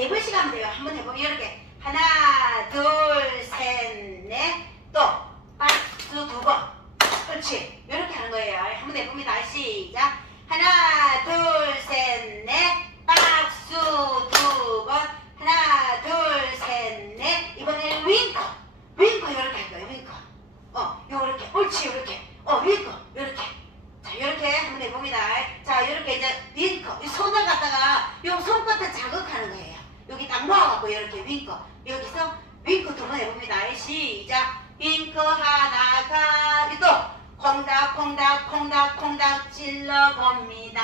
네 번씩 하면 돼요. 한번 해보면 이렇게 하나, 둘, 셋, 넷, 또 박수 두 번. 그렇지. 이렇게 하는 거예요. 한번 해봅니다. 시작. 하나, 둘, 셋, 넷, 박수 두 번. 하나, 둘, 셋, 넷. 이번에는 윙커. 윙커 이렇게 할 거예요. 윙커. 어, 요렇게. 옳지, 요렇게. 어, 윙커. 요렇게. 자, 이렇게 한번 해봅니다. 자, 이렇게 이제. 이 손을 갖다가 요 손끝을 자극하는 거예요. 여기 딱 모아갖고 이렇게 윙커. 여기서 윙커 두번 해봅니다. 시작. 윙커 하다가 또 콩닥 콩닥 콩닥 콩닥 찔러봅니다.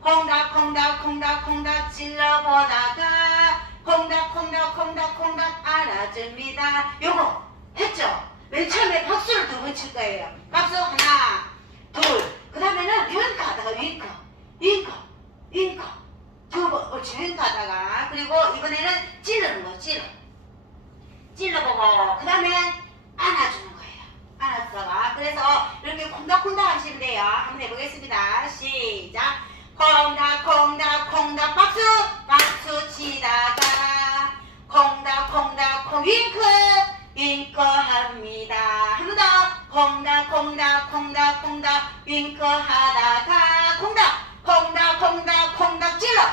콩닥 콩닥 콩닥 콩닥 찔러보다가 콩닥 콩닥 콩닥 콩닥 알아줍니다. 요거 했죠? 맨 처음에 박수를 두 번 칠 거예요. 박수 하나, 둘. 그 다음에는 윙크 하다가 윙크, 윙크, 윙크. 두 하다가. 그리고 이번에는 찌르는 거, 찔러. 찔러보고, 그 다음에 안아주는 거예요. 안았다가. 그래서 이렇게 콩닥콩닥 하시면 돼요. 한번 해보겠습니다. 시작. 콩닥, 콩닥, 콩닥, 박수! 박수 치다가, 콩닥, 콩닥, 콩, 윙크! 윙크 합니다. 한 번 더. 콩닥, 콩닥, 콩닥, 콩닥, 윙크 하다가, 콩닥, 콩닥, 콩닥, 콩닥, 찔러!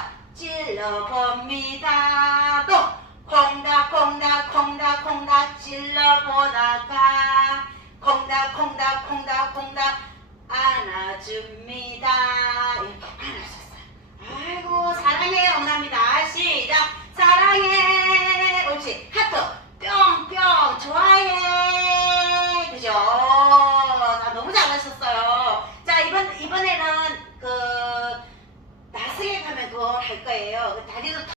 봅니다. 또, 콩닥, 콩닥, 콩닥, 콩닥, 찔러 보다가, 콩닥, 콩닥, 콩닥, 콩닥, 안아줍니다. 그걸 할 거예요. 그 다리도